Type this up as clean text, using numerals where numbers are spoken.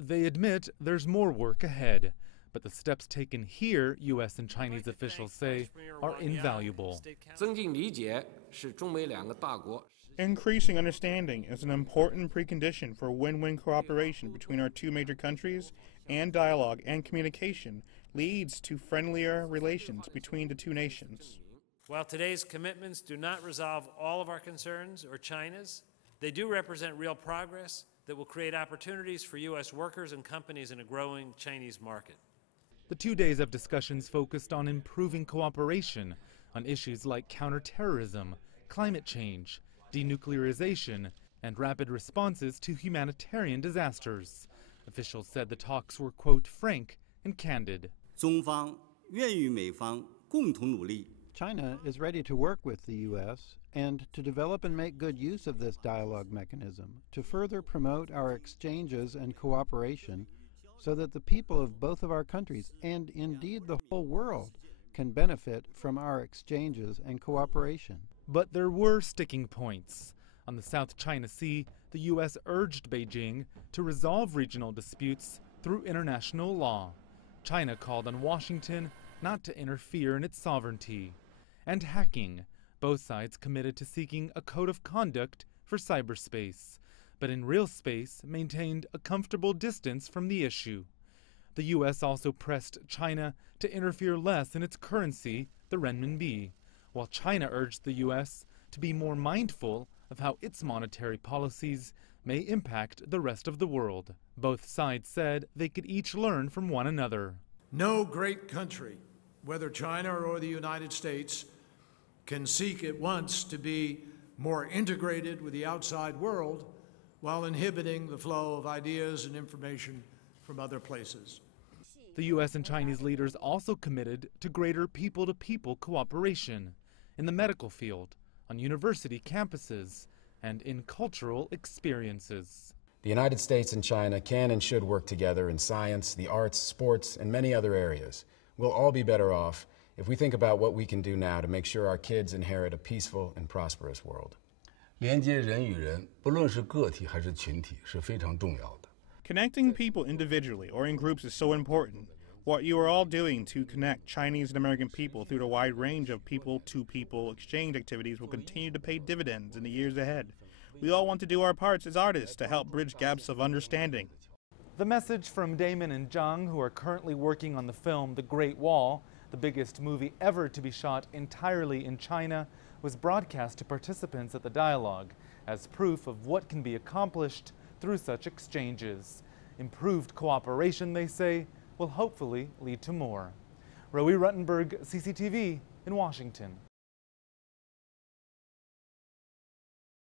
They admit there's more work ahead, but the steps taken here, U.S. and Chinese officials say, are invaluable. Increasing understanding is an important precondition for win-win cooperation between our two major countries, and dialogue and communication leads to friendlier relations between the two nations. While today's commitments do not resolve all of our concerns or China's, they do represent real progress that will create opportunities for U.S. workers and companies in a growing Chinese market. The 2 days of discussions focused on improving cooperation on issues like counterterrorism, climate change, denuclearization, and rapid responses to humanitarian disasters. Officials said the talks were, quote, frank and candid. China is ready to work with the U.S. and to develop and make good use of this dialogue mechanism to further promote our exchanges and cooperation so that the people of both of our countries, and indeed the whole world, can benefit from our exchanges and cooperation. But there were sticking points. On the South China Sea, the U.S. urged Beijing to resolve regional disputes through international law. China called on Washington not to interfere in its sovereignty. And hacking. Both sides committed to seeking a code of conduct for cyberspace, but in real space maintained a comfortable distance from the issue. The U.S. also pressed China to interfere less in its currency, the renminbi, while China urged the U.S. to be more mindful of how its monetary policies may impact the rest of the world. Both sides said they could each learn from one another. No great country, whether China or the United States, can seek at once to be more integrated with the outside world while inhibiting the flow of ideas and information from other places. The U.S. and Chinese leaders also committed to greater people-to-people cooperation in the medical field, on university campuses, and in cultural experiences. The United States and China can and should work together in science, the arts, sports, and many other areas. We'll all be better off if we think about what we can do now to make sure our kids inherit a peaceful and prosperous world. 连接人与人，不论是个体还是群体，是非常重要的。 Connecting people individually or in groups is so important. What you are all doing to connect Chinese and American people through the wide range of people-to-people exchange activities will continue to pay dividends in the years ahead. We all want to do our parts as artists to help bridge gaps of understanding. The message from Damon and Zhang, who are currently working on the film The Great Wall, the biggest movie ever to be shot entirely in China, was broadcast to participants at the dialogue as proof of what can be accomplished through such exchanges. Improved cooperation, they say, will hopefully lead to more. Roee, Ruttenberg, CCTV in Washington.